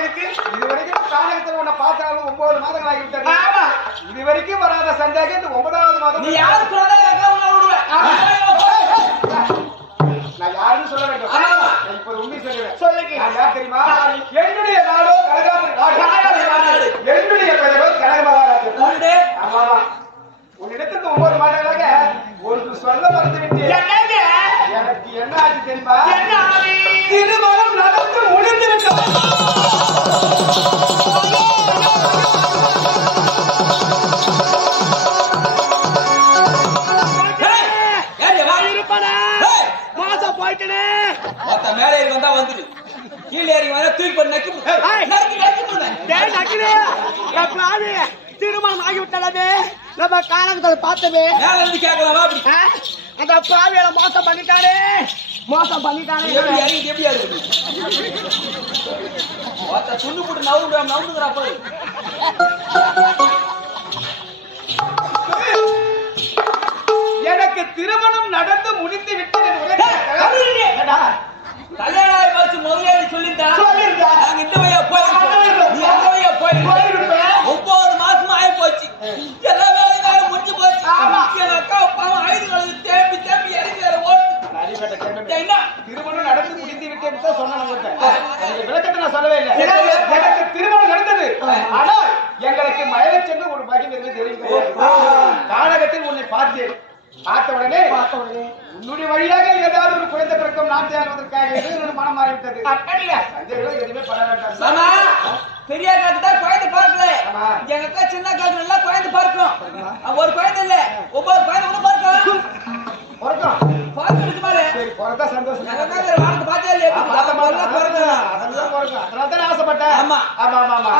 இருக்கு இதுவரைக்கும் காலகட்டத்தில் உன்னை பார்த்தாலும் 9 மாதங்கள் ஆகிவிட்டது. ஆமா இதுவரைக்கும் வராத சந்தேகம் இந்த 9வது மாதம். நீ யாரு நான் யாருன்னு சொல்ல வேண்டும். இப்ப உண்மை சொல்லுவேன். சொல்லுங்க. நான் யார் தெரியுமா? என்னுடைய நாடோ கனகமராஜ். என்னுடைய பெயரோ கனகமராஜ். ஆமா உன்னிடத்துக்கு 9 மாதங்களாக ஒரு சொல்ல மறந்து விட்டேன். எனக்கு என்ன ஆச்சு தெரியுமா? திருமணம் நடந்து முடிந்து விட்டது. மேலே வந்தா வந்துடு கீழே ஏறி வந்தா தூக்கி போட்டு நக்கி திருமணம் ஆகிவிட்டது. நம்ம காலகட்டத்தை பார்த்தது மேல இருந்து கேட்கலாமா? அப்படி அந்த பாவியில மோசம் பண்ணிட்டானே எப்படி இருக்கு துண்டு போட்டு நவுந்துங்கிறா பாரு. எனக்கு திருமணம் நடந்து முடிந்து விட்டது. கல்யாணம் ஆகி வச்சு முதலாளி சொல்லிருந்தா நாங்க இந்த வழியா போயிருப்போம். 9 மாசமா ஆகி போச்சு. எல்லா வேலையும் முடிஞ்சு போச்சு. என் அக்கா பாவம் 5 காலம் தேம்பி இறங்கி வேற ஓடுது. என்ன திருமணம் நடந்து முடிந்து விட்டேன் சொன்ன விளக்கத்தை நான் சொல்லவே இல்லை. எனக்கு திருமணம் நடந்தது. ஆனால் எங்களுக்கு மயிலை சென்று ஒரு பகிர்ந்து தெரிவிக்கிறது. காலகத்தில் உன்னை பார்த்தேன். பார்த்த உடனே உன்னுடைய வழியாக ஏதாவது ஒரு குழந்தை பிறக்கும் நான் தேடுவதற்காக மனம் மாறிவிட்டது. எதுவுமே பண்ண வேண்டாம். பெரிய காலத்து தான் குழந்தை பார்க்கல. எங்க சின்ன காலத்து நல்லா குழந்தை பார்க்கும். ஒரு குழந்தை இல்ல 9 குழந்தை ஒண்ணு பார்க்கும். சந்தோஷம். ஆசைப்பட்டேன். ஆமா ஆமா ஆமா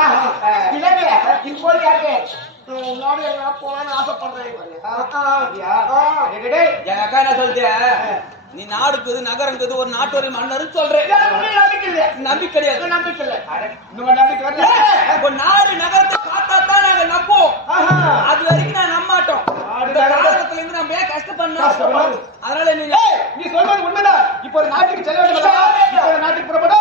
எங்க அக்கா என்ன சொல்லிட்டியா? நீ நாடுக்குது நகரங்குது ஒரு நாட்டு மன்னர் சொல்றேன். நம்பிக்கை கிடையாது. நாடு நகரத்தை பார்த்தா தான் நாங்க நம்புவோம். அது வரைக்கும் நான் நம்ப மாட்டோம். நகரத்துல இருந்து நம்ம ஏன் கஷ்டப்படணும்? அதனால நீ சொல்றது உண்மைதான். இப்போ நாட்டுக்கு செல்ல வேண்டும். நாட்டுக்கு புறப்பட்டு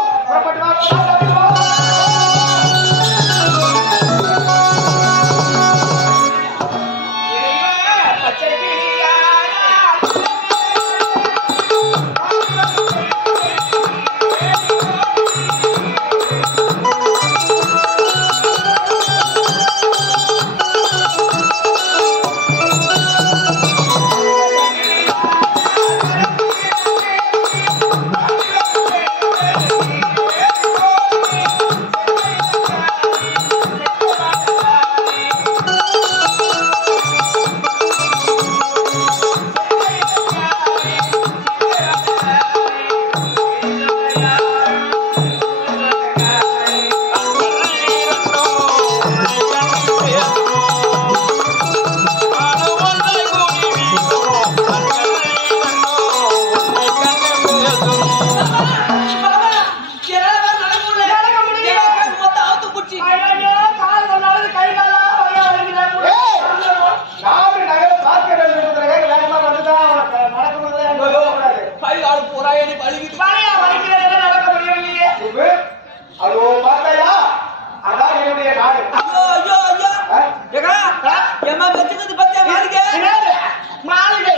மாளிகை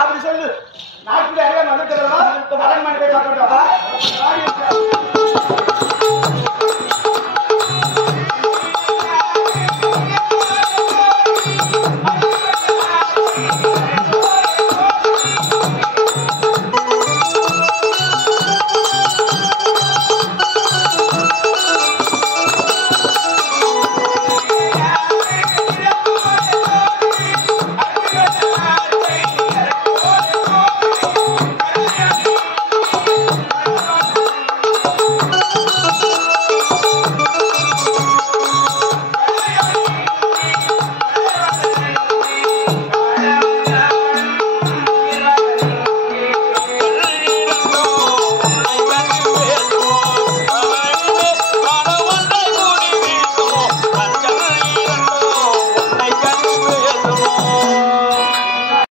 அப்படி சொல்லு. நாட்டுல அரண்மனை போய் பார்க்கட்டும்.